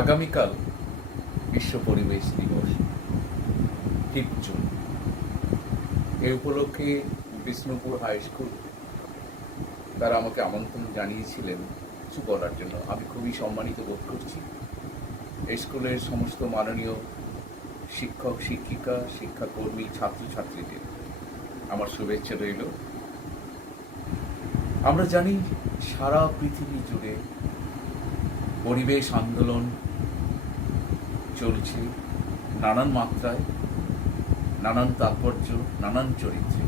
আগামীকাল বিশ্ব পরিবেশ দিবস 5 জুন। এই উপলক্ষে বিষ্ণুপুর হাই স্কুল তারা আমাকে আমন্ত্রণ জানিয়েছিলেন কিছু বলার জন্য। আমি খুবই সম্মানিত বোধ করছি। এই স্কুলের সমস্ত মাননীয় শিক্ষক শিক্ষিকা, শিক্ষাকর্মী, ছাত্রছাত্রীদের আমার শুভেচ্ছা রইল। আমরা জানি সারা পৃথিবী জুড়ে পরিবেশ আন্দোলন চলছে নানান মাত্রায়, নানান তাৎপর্য, নানান চরিত্রে।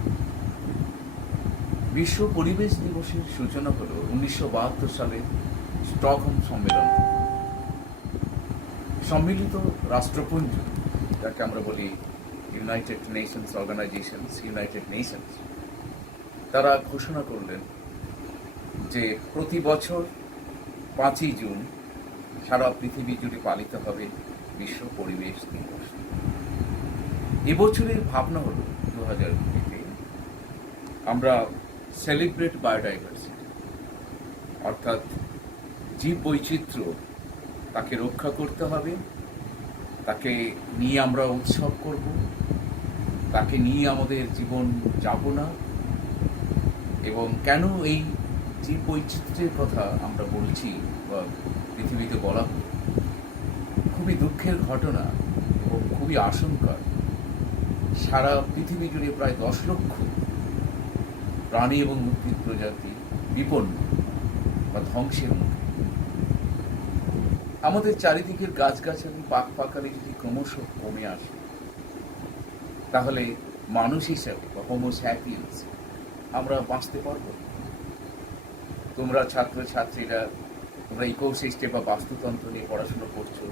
বিশ্ব পরিবেশ দিবসের সূচনা হল 1972 সালে স্টকহোম সম্মেলন। সম্মিলিত রাষ্ট্রপুঞ্জ, যাকে আমরা বলি United Nations organisations, United Nations, তারা ঘোষণা করলেন যে প্রতি বছর 5ই জুন সারা পৃথিবী জুড়ে পালিত হবে বিশ্ব পরিবেশ দিবস। এবছরের ভাবনা হলো 2020-তে আমরা সেলিব্রেট বায়োডাইভার্সিটি, অর্থাৎ জীব বৈচিত্র্য তাকে রক্ষা করতে হবে, তাকে নিয়ে আমরা উৎসব করব, তাকে নিয়ে আমাদের জীবন যাপনা। এবং কেন এই জীব বৈচিত্র্যের কথা আমরা বলছি বা পৃথিবীতে বলা হয়, খুবই দুঃখের ঘটনা এবং খুবই আশঙ্কার। সারা পৃথিবী জুড়ে প্রায় 10 লক্ষ প্রাণী এবং উদ্ভিদ প্রজাতি বিপন্ন বা ধ্বংসের মুখে। আমাদের চারিদিকের গাছগাছালি পাকপাখালি যদি ক্রমশ কমে আসে, তাহলে মানুষ হিসাবে বা হোমো স্যাপিয়েন্স আমরা বাঁচতে পারবো। তোমরা ছাত্রছাত্রীরা, তোমরা ইকোসিস্টেম বা বাস্তুতন্ত্র নিয়ে পড়াশোনা করছো,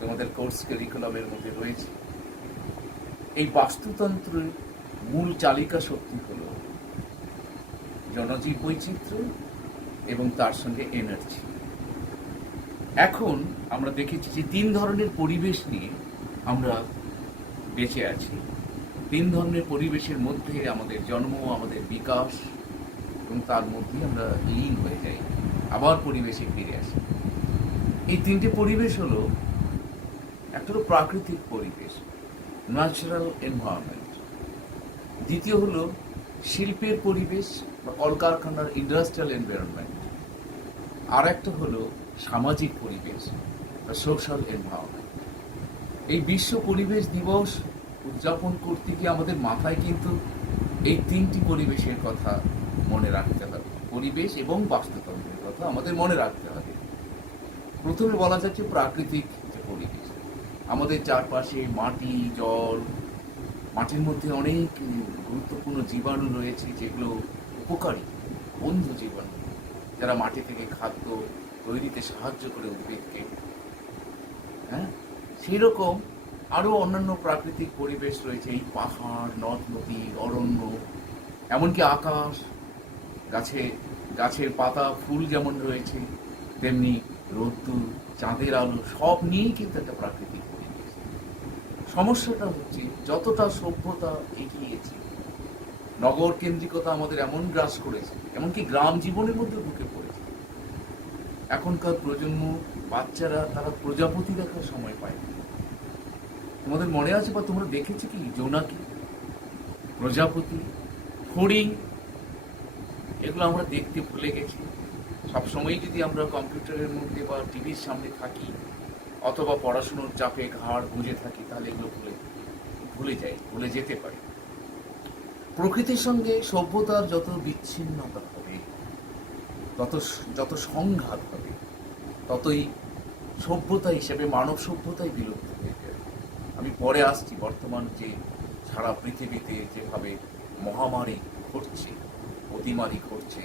তোমাদের কোর্স কারিকুলামের মধ্যে রয়েছে। এই বাস্তুতন্ত্রের মূল চালিকা শক্তি হল জনজীব বৈচিত্র্য এবং তার সঙ্গে এনার্জি। এখন আমরা দেখেছি যে 3 ধরনের পরিবেশ নিয়ে আমরা বেঁচে আছি। 3 ধরনের পরিবেশের মধ্যে আমাদের জন্ম, আমাদের বিকাশ, এবং তার মধ্যে আমরা লীন হয়ে যাই, আবার পরিবেশে ফিরে আসি। এই 3টে পরিবেশ হলো, একটা হলো প্রাকৃতিক পরিবেশ, ন্যাচারাল এনভায়রনমেন্ট। দ্বিতীয় হলো শিল্পের পরিবেশ বা কলকারখানার ইন্ডাস্ট্রিয়াল এনভায়রনমেন্ট। আর একটা হলো সামাজিক পরিবেশ বা সোশ্যাল এনভায়রনমেন্ট। এই বিশ্ব পরিবেশ দিবস উদযাপন করতে গিয়ে আমাদের মাথায় কিন্তু এই 3টি পরিবেশের কথা মনে রাখতে হবে। পরিবেশ এবং বাস্তুতন্ত্রের কথা আমাদের মনে রাখতে হবে। প্রথমে বলা যাচ্ছে প্রাকৃতিক যে পরিবেশ, আমাদের চারপাশে মাটি, জল, মাটির মধ্যে অনেক গুরুত্বপূর্ণ জীবাণু রয়েছে, যেগুলো উপকারী বন্ধু জীবাণু, যারা মাটি থেকে খাদ্য তৈরিতে সাহায্য করে উদ্ভিদকে। হ্যাঁ, সেই রকম আরও অন্যান্য প্রাকৃতিক পরিবেশ রয়েছে, এই পাহাড়, নদ নদী, অরণ্য, এমনকি আকাশ, গাছের পাতা, ফুল যেমন রয়েছে, তেমনি রোদ্দুর, চাঁদের আলো, সব নিয়েই কিন্তু একটা প্রাকৃতিক পরিবেশ। সমস্যাটা হচ্ছে যতটা সভ্যতা এগিয়েছে, নগর কেন্দ্রিকতা আমাদের এমন গ্রাস করেছে, এমনকি গ্রাম জীবনের মধ্যে ঢুকে পড়েছে। এখনকার প্রজন্ম, বাচ্চারা, তারা প্রজাপতি দেখার সময় পায় না। তোমাদের মনে আছে বা তোমরা দেখেছো কি জোনাকি, প্রজাপতি, ফড়িং, এগুলো আমরা দেখতে ভুলে গেছি। সবসময় যদি আমরা কম্পিউটারের মধ্যে বা টিভির সামনে থাকি অথবা পড়াশুনোর চাপে ঘাড় গুঁজে থাকি, তাহলে এগুলো ভুলে যেতে পারি। প্রকৃতির সঙ্গে সভ্যতার যত বিচ্ছিন্নতা হবে, যত সংঘাত হবে, ততই সভ্যতা হিসেবে মানব সভ্যতাই বিলুপ্ত হয়ে যাবে। আমি পরে আসছি, বর্তমান যে সারা পৃথিবীতে যেভাবে মহামারী ঘটছে, অতিমারি ঘটছে,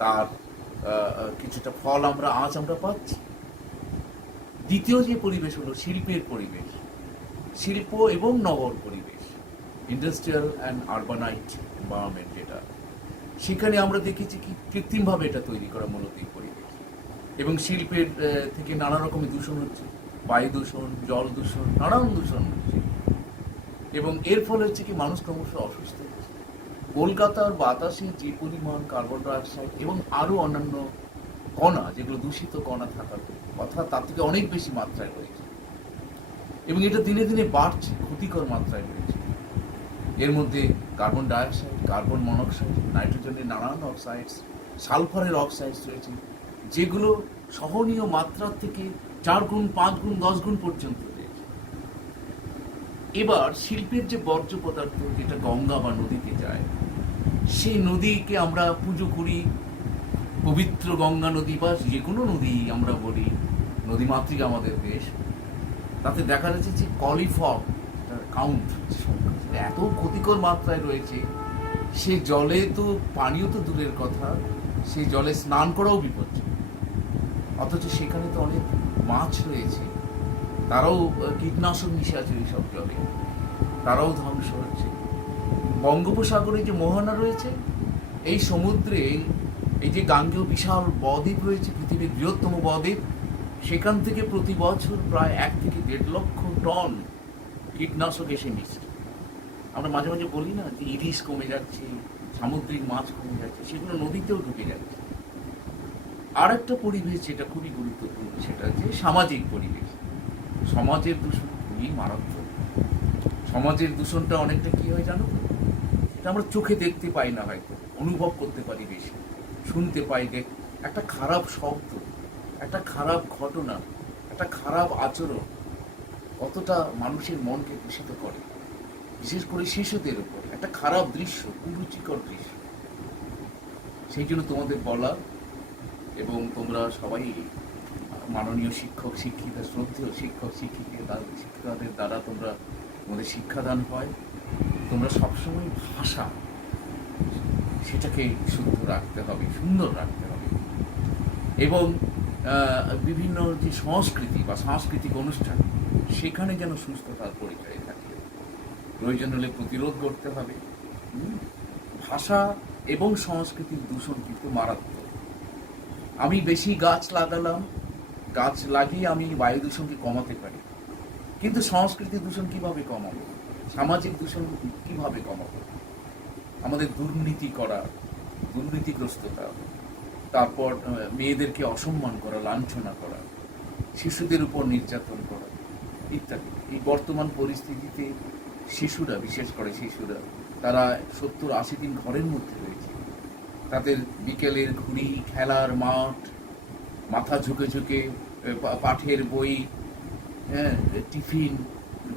তার কিছুটা ফল আজ আমরা পাচ্ছি। দ্বিতীয় যে পরিবেশ হলো শিল্পের পরিবেশ, শিল্প এবং নগর পরিবেশ, ইন্ডাস্ট্রিয়াল অ্যান্ড আরবানাইট এনভায়রনমেন্ট। যেটা সেখানে আমরা দেখেছি কি কৃত্রিমভাবে এটা তৈরি করা মূলত এই পরিবেশ, এবং শিল্পের থেকে নানা রকমের দূষণ হচ্ছে, বায়ু দূষণ, জল দূষণ, নানান দূষণ হচ্ছে, এবং এর ফলে হচ্ছে কি মানুষ ক্রমশ অসুস্থ হচ্ছে। কলকাতার বাতাসে যে পরিমাণ কার্বন ডাইঅক্সাইড এবং আরও অন্যান্য কণা, যেগুলো দূষিত কণা থাকার কথা, তার থেকে অনেক বেশি মাত্রায় রয়েছে, এবং এটা দিনে দিনে বাড়ছে, ক্ষতিকর মাত্রায় রয়েছে। এর মধ্যে কার্বন ডাইঅক্সাইড, কার্বন মনোক্সাইড, নাইট্রোজেনের নানান অক্সাইডস, সালফারের অক্সাইডস রয়েছে, যেগুলো সহনীয় মাত্রার থেকে 4 গুণ, 5 গুণ, 10 গুণ পর্যন্ত রয়েছে। এবার শিল্পের যে বর্জ্য পদার্থ যেটা গঙ্গা বা নদীতে যায়, সেই নদীকে আমরা পুজো করি, পবিত্র গঙ্গা নদী বা যে কোনো নদী আমরা বলি, নদীমাতৃক আমাদের দেশ। তাতে দেখা যাচ্ছে যে কলিফর্ম কাউন্ট সংখ্যা এত ক্ষতিকর মাত্রায় রয়েছে, সে জলে তো, পানীয় তো দূরের কথা, সেই জলে স্নান করাও বিপজ্জনক। অথচ সেখানে তো অনেক মাছ রয়েছে, তারাও কীটনাশক মিশে আছে ওই সব জলে, তারাও ধ্বংস হচ্ছে। বঙ্গোপসাগরে যে মোহনা রয়েছে, এই সমুদ্রে এই যে গাঙ্গেয় বিশাল বদ্বীপ রয়েছে, পৃথিবীর বৃহত্তম বদ্বীপ, সেখান থেকে প্রতি বছর প্রায় 1 থেকে 1.5 লক্ষ টন কীটনাশক এসে মিশছে। আমরা মাঝে মাঝে বলি না যে ইলিশ কমে যাচ্ছে, সামুদ্রিক মাছ কমে যাচ্ছে, সেগুলো নদীতেও ঢুকে যাচ্ছে। আর একটা পরিবেশ যেটা খুবই গুরুত্বপূর্ণ, সেটা হচ্ছে সামাজিক পরিবেশ। সমাজের দূষণ খুবই মারাত্মক। সমাজের দূষণটা অনেকটা কি হয় জানো তো? এটা আমরা চোখে দেখতে পাই না, হয়তো অনুভব করতে পারি বেশি, শুনতে পাই। একটা খারাপ শব্দ, একটা খারাপ ঘটনা, একটা খারাপ আচরণ কতটা মানুষের মনকে দূষিত করে, বিশেষ করে শিশুদের উপর। একটা খারাপ দৃশ্য, কুরুচিকর দৃশ্য। সেই জন্য তোমাদের বলা, এবং তোমরা সবাই মাননীয় শিক্ষক শিক্ষিকা, শ্রদ্ধেয় শিক্ষক শিক্ষিকাদের দ্বারা তোমরা, তোমাদের শিক্ষাদান হয়, তোমরা সবসময় ভাষা, সেটাকে শুদ্ধ রাখতে হবে, সুন্দর রাখতে হবে, এবং বিভিন্ন যে সংস্কৃতি বা সাংস্কৃতিক অনুষ্ঠান, সেখানে যেন সুস্থতার পরিচয় থাকে। প্রয়োজন হলে প্রতিরোধ করতে হবে। ভাষা এবং সংস্কৃতির দূষণ কিন্তু মারাত্মক। আমি বেশি গাছ লাগালাম, গাছ লাগিয়ে আমি বায়ু দূষণকে কমাতে পারি, কিন্তু সংস্কৃতি দূষণ কিভাবে কমাবো? সামাজিক দূষণ কিভাবে কমাবো? আমাদের দুর্নীতি করা, দুর্নীতিগ্রস্ততা, তারপর মেয়েদেরকে অসম্মান করা, লাঞ্ছনা করা, শিশুদের উপর নির্যাতন করা ইত্যাদি। এই বর্তমান পরিস্থিতিতে শিশুরা, বিশেষ করে শিশুরা, তারা 70-80 দিন ঘরের মধ্যে রয়েছে। তাদের বিকেলের ঘুড়ি, খেলার মাঠ, মাথা ঝুঁকে ঝুঁকে পাঠের বই, হ্যাঁ, টিফিন,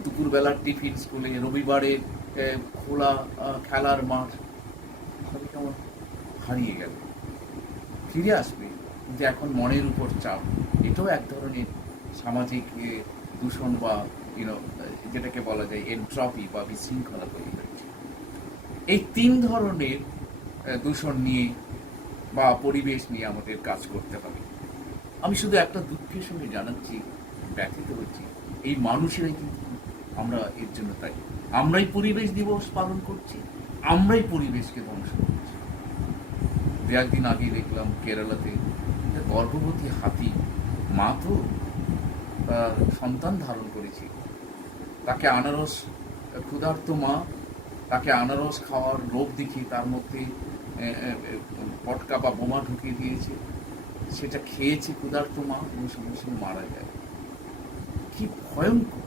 দুপুরবেলার টিফিন স্কুলে, রবিবারের খোলা খেলার মাঠ, সবই কেমন হারিয়ে গেল। ফিরে আসবে, কিন্তু এখন মনের উপর চাপ। এটাও এক ধরনের সামাজিক দূষণ বা যেটাকে বলা যায় এনট্রপি বা বিশৃঙ্খলা তৈরি হচ্ছে। এই 3 ধরনের দূষণ নিয়ে বা পরিবেশ নিয়ে আমাদের কাজ করতে হবে। আমি শুধু একটা দুঃখের সঙ্গে জানাচ্ছি, ব্যথিত হচ্ছি, এই মানুষেরাই কিন্তু আমরা এর জন্য তাই। আমরাই পরিবেশ দিবস পালন করছি, আমরাই পরিবেশকে ধ্বংস করছি। 2 দিন আগে দেখলাম কেরালাতে গর্ভবতী হাতি, মা তো তার সন্তান ধারণ করেছে, তাকে আনারস, ক্ষুধার্ত মা তাকে আনারস খাওয়ার লোভ দেখিয়ে তার মধ্যে পটকা বা বোমা ঢুকিয়ে দিয়েছে। সেটা খেয়েছে ক্ষুধার্ত মা, এবং সঙ্গে সঙ্গে মারা যায়। কি ভয়ঙ্কর!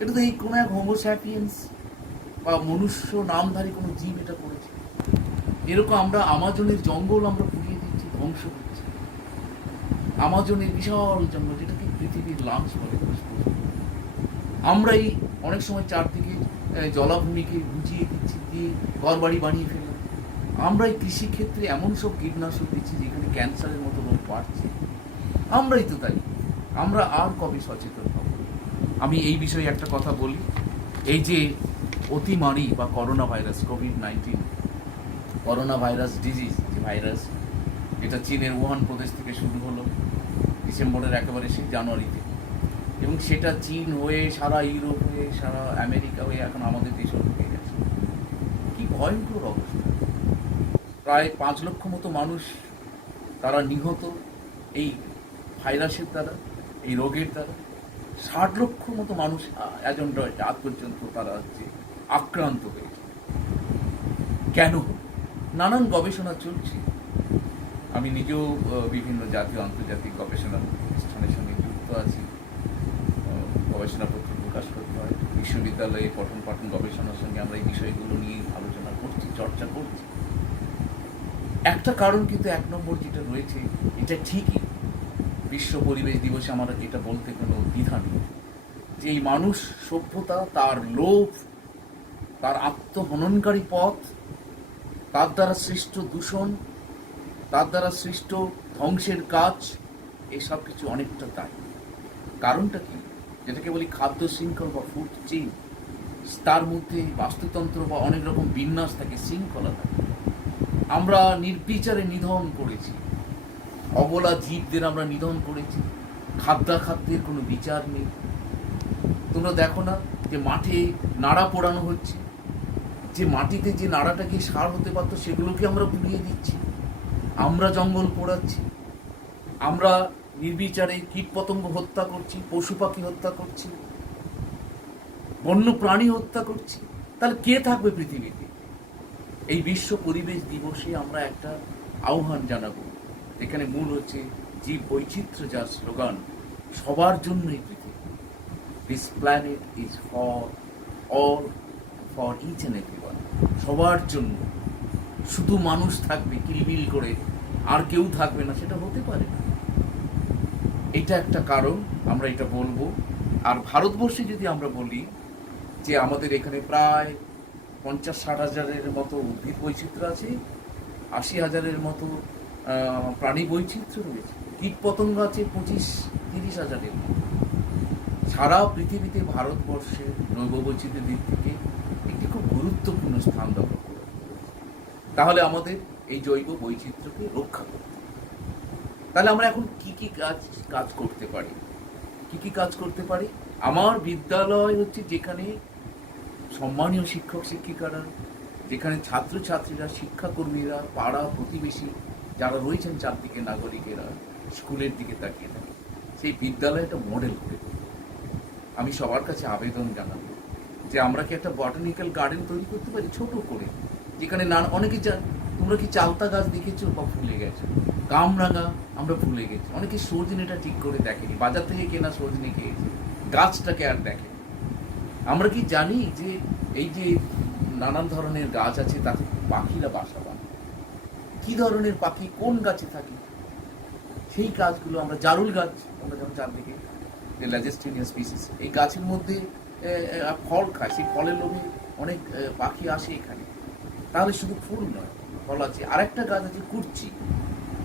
এটা তো এই কোনো এক হোমোস্যাপিয়েন্স বা মনুষ্য নামধারী কোনো জীব এটা করেছে। এরকম আমরা আমাজনের জঙ্গল আমরা পুড়িয়ে দিচ্ছি, ধ্বংস করছি। আমাজনের বিশাল জঙ্গল, যেটাকে পৃথিবীর লাঞ্চ বলে। আমরাই অনেক সময় চারদিকে জলাভূমিকে বুঝিয়ে দিচ্ছি, দিয়ে ঘরবাড়ি বানিয়ে ফেললাম। আমরাই কৃষিক্ষেত্রে এমন সব কীটনাশক দিচ্ছি যেখানে ক্যান্সারের মতো রোগ বাড়ছে। আমরাই তো তাই। আমরা আর কবে সচেতন হব? আমি এই বিষয়ে একটা কথা বলি। এই যে অতিমারি বা corona virus, COVID-19, corona virus disease, যে ভাইরাস, এটা চীনের উহান প্রদেশ থেকে শুরু হলো ডিসেম্বরের একেবারে সেই জানুয়ারিতে, এবং সেটা চীন হয়ে, সারা ইউরোপ হয়ে, সারা আমেরিকা হয়ে এখন আমাদের দেশেও ঢুকে গেছে। কি ভয়ঙ্কর অবস্থা! প্রায় 5 লক্ষ মতো মানুষ তারা নিহত এই ভাইরাসের দ্বারা, এই রোগের দ্বারা। 60 লক্ষ মতো মানুষ আজ পর্যন্ত তারা আক্রান্ত হয়েছে। কেন? নানান গবেষণা চলছে। আমি নিজেও বিভিন্ন জাতীয় আন্তর্জাতিক গবেষণা প্রতিষ্ঠানের সঙ্গে যুক্ত আছি। গবেষণাপত্র প্রকাশ করতে হয়, বিশ্ববিদ্যালয়ে পঠন পাঠন গবেষণার সঙ্গে আমরা এই বিষয়গুলো নিয়ে আলোচনা করছি, চর্চা করছি। একটা কারণ কিন্তু 1 নম্বর যেটা রয়েছে, এটা ঠিকই, বিশ্ব পরিবেশ দিবসে আমার এটা বলতে কোনো দ্বিধা নেই, যে এই মানুষ সভ্যতা, তার লোভ, তার আত্মহননকারী পথ, তার দ্বারা সৃষ্ট দূষণ, তার দ্বারা সৃষ্ট ধ্বংসের কাজ, এসব কিছু অনেকটা দায়ী। কারণটা কি? যেটাকে বলি খাদ্য শৃঙ্খল বা ফুড চেইন, তার মধ্যে বাস্তুতন্ত্র বা অনেক রকম বিন্যাস থাকে, শৃঙ্খলা থাকে। আমরা নির্বিচারে নিধন করেছি, অবলা জীবদের আমরা নিধন করেছি, খাদ্যাখাদ্যের কোনো বিচার নেই। তোমরা দেখো না যে মাঠে নাড়া পোড়ানো হচ্ছে, যে মাটিতে যে নাড়াটা গিয়ে সার হতে পারতো সেগুলোকে আমরা পুড়িয়ে দিচ্ছি, আমরা জঙ্গল পোড়াচ্ছি, আমরা নির্বিচারে কীটপতঙ্গ হত্যা করছি, পশু পাখি হত্যা করছি, বন্য প্রাণী হত্যা করছি। তাহলে কে থাকবে পৃথিবীতে? এই বিশ্ব পরিবেশ দিবসে আমরা একটা আহ্বান জানাবো, এখানে মূল হচ্ছে জীব বৈচিত্র্য, যার স্লোগান সবার জন্যই পৃথিবী। This planet is for all, for each and everyone, সবার জন্য। শুধু মানুষ থাকবে কিলবিল করে, আর কেউ থাকবে না, সেটা হতে পারে না। এটা একটা কারণ, আমরা এটা বলবো। আর ভারতবর্ষে যদি আমরা বলি যে আমাদের এখানে প্রায় 50-60 হাজারের মতো উদ্ভিদ বৈচিত্র্য আছে, 80,000-এর মতো প্রাণী বৈচিত্র্য রয়েছে, কীট পতঙ্গ আছে 25-30 হাজারের মতো। সারা পৃথিবীতে ভারতবর্ষের জৈব বৈচিত্র্যের দিক থেকে একটি খুব গুরুত্বপূর্ণ স্থান দখল করে। তাহলে আমাদের এই জৈব বৈচিত্র্যকে রক্ষা করতে, তাহলে আমরা এখন কি কি কাজ করতে পারি? কি কি কাজ করতে পারি? আমার বিদ্যালয় হচ্ছে যেখানে সম্মানীয় শিক্ষক শিক্ষিকারা, যেখানে ছাত্রছাত্রীরা, শিক্ষাকর্মীরা, পাড়া প্রতিবেশী যারা রয়েছেন চারদিকে নাগরিকেরা স্কুলের দিকে তাকিয়ে থাকে, সেই বিদ্যালয়টা মডেল করে দেবে। আমি সবার কাছে আবেদন জানাবো যে আমরা কি একটা বটানিক্যাল গার্ডেন তৈরি করতে পারি ছোট করে, যেখানে অনেকে তোমরা কি চালতা গাছ দেখেছো বা ভুলে গেছো? কামরাঙা আমরা ভুলে গেছি, অনেকে সজনেটা ঠিক করে দেখেনি, বাজার থেকে কেনা সজনে খেয়েছে, গাছটাকে আর দেখেনি। আমরা কি জানি যে এই যে নানান ধরনের গাছ আছে তাতে পাখিরা বাসা বাঁধে, কি ধরনের পাখি কোন গাছে থাকে, সেই গাছগুলো আমরা, জারুল গাছ আমরা যেমন চারদিকে, ল্যাজেস্টিনিয়া স্পিসিস, এই গাছের মধ্যে ফল খায়, সেই ফলের লোভে অনেক পাখি আসে এখানে। তাহলে শুধু ফুল নয়, ফল আছে। আরেকটা গাছ আছে কুরচি,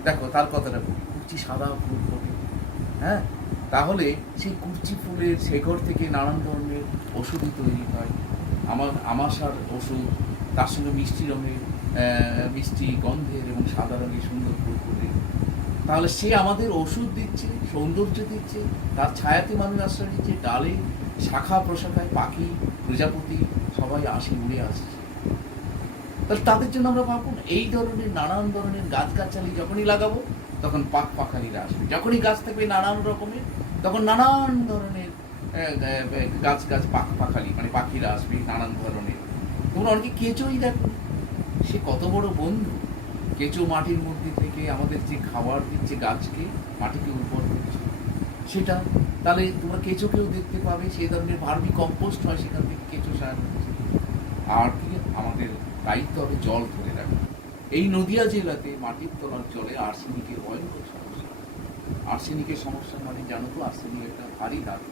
দেখো তার কথাটা বলি, কুরচি সাদা ফুল ফোটে, হ্যাঁ, তাহলে সেই কুরচি ফুলের শেকড় থেকে নানান ধরনের ওষুধই তৈরি হয়, আমাশার ওষুধ, তার সঙ্গে মিষ্টি রঙের, মিষ্টি গন্ধের এবং সাদা রঙের সুন্দর ফুল ফোটে। তাহলে সে আমাদের ওষুধ দিচ্ছে, সৌন্দর্য দিচ্ছে, তার ছায়াতে মানুষ আশ্রয় নিচ্ছে, ডালে শাখা প্রশাখায় পাখি প্রজাপতি সবাই আসে, উড়ে আসছে। তাহলে তাদের জন্য আমরা ভাববো না, এই ধরনের নানান ধরনের গাছগাছালি যখনই লাগাবো তখন পাখালিরা আসবে, যখনই গাছ থাকবে নানান রকমের, তখন নানান ধরনের গাছ পাখালি মানে পাখিরা আসবে নানান ধরনের। তোমরা অনেকে কেঁচোই দেখো, সে কত বড় বন্ধু। কেঁচো মাটির মধ্যে থেকে আমাদের যে খাবার দিচ্ছে গাছকে, মাটিকে উর্বর করছে সেটা, তাহলে তোমরা কেঁচোকেও দেখতে পাবে, সেই ধরনের ভার্মি কম্পোস্ট হয় সেখান থেকে কেঁচো সার হচ্ছে। আর কি আমাদের দায়িত্ব হবে জল ধরে রাখা। এই নদিয়া জেলাতে মাটির তলার জলে আর্সেনিকের ভয়ঙ্কর সমস্যা। আর্সেনিকের সমস্যা মানে জানো তো, আর্সেনিক একটা ভারী ধাতু,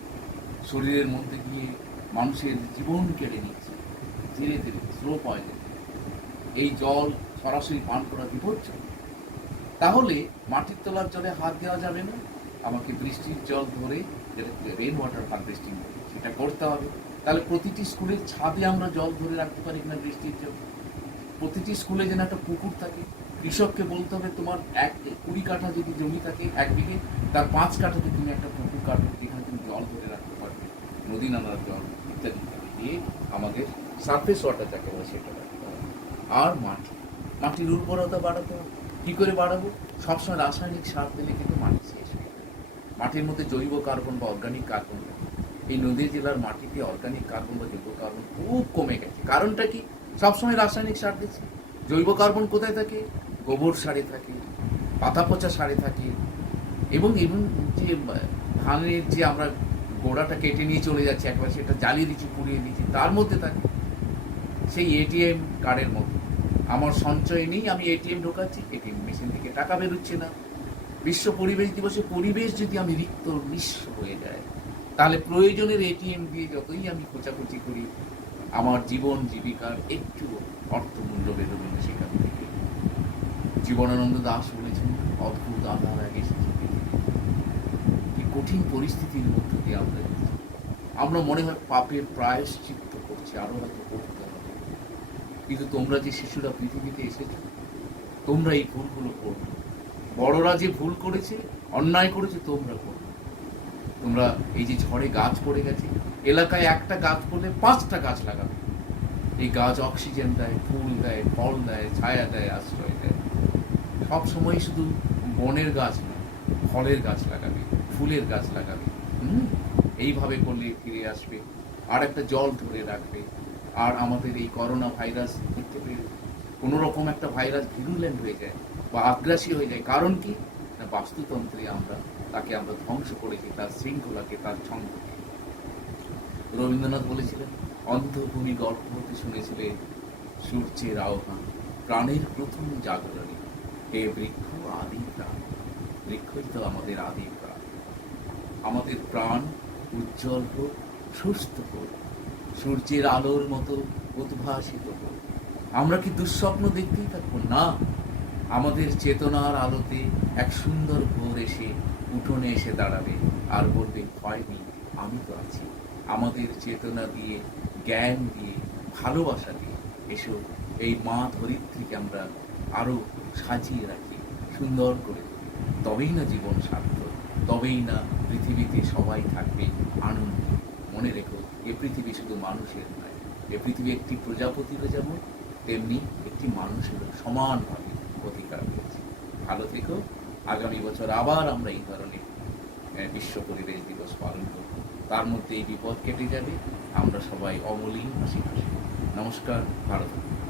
শরীরের মধ্যে গিয়ে মানুষের জীবন কেড়ে নিচ্ছে ধীরে ধীরে, স্লো পয়জন। এই জল সরাসরি পান করা বিপজ্জনক। তাহলে মাটির তলার জলে হাত দেওয়া যাবে না, আমাকে বৃষ্টির জল ধরে, যেটা রেন ওয়াটার হারভেস্টিং, সেটা করতে হবে। তাহলে প্রতিটি স্কুলের ছাদে আমরা জল ধরে রাখতে পারি কিনা বৃষ্টির জল, প্রতিটি স্কুলে যেন একটা পুকুর থাকে। কৃষককে বলতে হবে তোমার 20 কাঠা যদি জমি থাকে 1 বিঘে, তার 5 কাঠাতে তুমি একটা পুকুর কাটবে, যেখানে তুমি জল ধরে রাখতে পারবে, নদী নালার জল ইত্যাদি ইত্যাদি দিয়ে আমাদের সারফেস ওয়াটার যাকে বলে সেটা রাখতে হবে। আর মাটির উর্বরতা বাড়াতে হবে। কী করে বাড়াবো? সবসময় রাসায়নিক সার দিলে কিন্তু মাটি শেষ হয়ে যাবে। মাটির মধ্যে জৈব কার্বন বা অর্গানিক কার্বন, এই নদী জেলার মাটিতে অর্গানিক কার্বন বা জৈব কার্বন খুব কমে গেছে। কারণটা কি? সবসময় রাসায়নিক সার দিচ্ছে। জৈব কার্বন কোথায় থাকে? গোবর সারে থাকে, পাতা পচা সারে থাকে, এবং এবং যে ধানের যে আমরা গোড়াটা কেটে নিয়ে চলে যাচ্ছি একবার, সেটা জ্বালিয়ে দিচ্ছি, পুড়িয়ে দিচ্ছি, তার মধ্যে থাকে সেই এটিএম কার্ডের মতো। আমার সঞ্চয় নেই, আমি এটিএম ঢোকাচ্ছি, এটিএম মেশিন থেকে টাকা বেরোচ্ছে না। বিশ্ব পরিবেশ দিবসে পরিবেশ যদি আমি রিক্ত নিঃস্ব হয়ে যায়, তাহলে প্রয়োজনের এটিএম দিয়ে যতই আমি খোঁচাখুচি করি, আমার জীবন জীবিকার একটু অর্থমূল্য বেরোবে না সেখান থেকে। জীবনানন্দ দাশ বলেছেন, অদ্ভুত আধার আগে এসেছে পৃথিবীতে। কি কঠিন পরিস্থিতির মধ্য দিয়ে আমরা যাচ্ছি। আমরা মনে হয় পাপের প্রায়শ্চিত্ত করছি, আরো হয়তো করতে হবে। কিন্তু তোমরা যে শিশুরা পৃথিবীতে এসেছো, তোমরা এই ভুলগুলো করবে। বড়রা যে ভুল করেছে, অন্যায় করেছে, তোমরা করবে। তোমরা এই যে ঝড়ে গাছ পড়ে গেছে, এলাকায় একটা গাছ পড়লে 5টা গাছ লাগাবে। এই গাছ অক্সিজেন দেয়, ফুল দেয়, ফল দেয়, ছায়া দেয়, আশ্রয় দেয়। সব সময় শুধু বনের গাছ না, ফলের গাছ লাগাবে, ফুলের গাছ লাগাবে। এইভাবে করলে ফিরে আসবে, আর একটা জল ধরে রাখবে। আর আমাদের এই করোনা ভাইরাস দেখতে পেয়ে কোনো রকম একটা ভাইরাস ভিরুলেন্ট হয়ে যায় বা আগ্রাসী হয়ে যায়, কারণ কি না, বাস্তুতন্ত্রে তাকে আমরা ধ্বংস করেছি, তার শৃঙ্খলাকে, তার ছন্দকে। রবীন্দ্রনাথ বলেছিলেন, অন্ধভূমি গর্ভ হতে শুনেছিলে সূর্যের আহ্বান, প্রাণের প্রথম জাগরণে, হে বৃক্ষ আদি প্রাণ। বৃক্ষই তো আমাদের আদি প্রাণ। আমাদের প্রাণ উজ্জ্বল হোক, সুস্থ হোক, সূর্যের আলোর মতো উদ্ভাসিত হোক। আমরা কি দুঃস্বপ্ন দেখতেই থাকবো? না, আমাদের চেতনার আলোতে এক সুন্দর ভোর এসে উঠোনে এসে দাঁড়াবে আর বলবে, ভয় নেই, আমি তো আছি। আমাদের চেতনা দিয়ে, জ্ঞান দিয়ে, ভালোবাসা দিয়ে এসো এই মা ধরিত্রীকে আমরা আরো সাজিয়ে রাখি, সুন্দর করে তুলি। তবেই না জীবন সার্থক, তবেই না পৃথিবীতে সবাই থাকবে আনন্দে। মনে রেখো, এ পৃথিবী শুধু মানুষের নয়, এ পৃথিবী একটি প্রজাপতিরও যেমন, তেমনি একটি মানুষেরও সমানভাবে অধিকার রয়েছে। ভালো থেকো। আগামী বছর আবার আমরা এই ধরনের বিশ্ব পরিবেশ দিবস পালন করব। তার মধ্যে এই বিপদ কেটে যাবে, আমরা সবাই অমলিন হাসি হাসি। নমস্কার, ভালো থাকুন।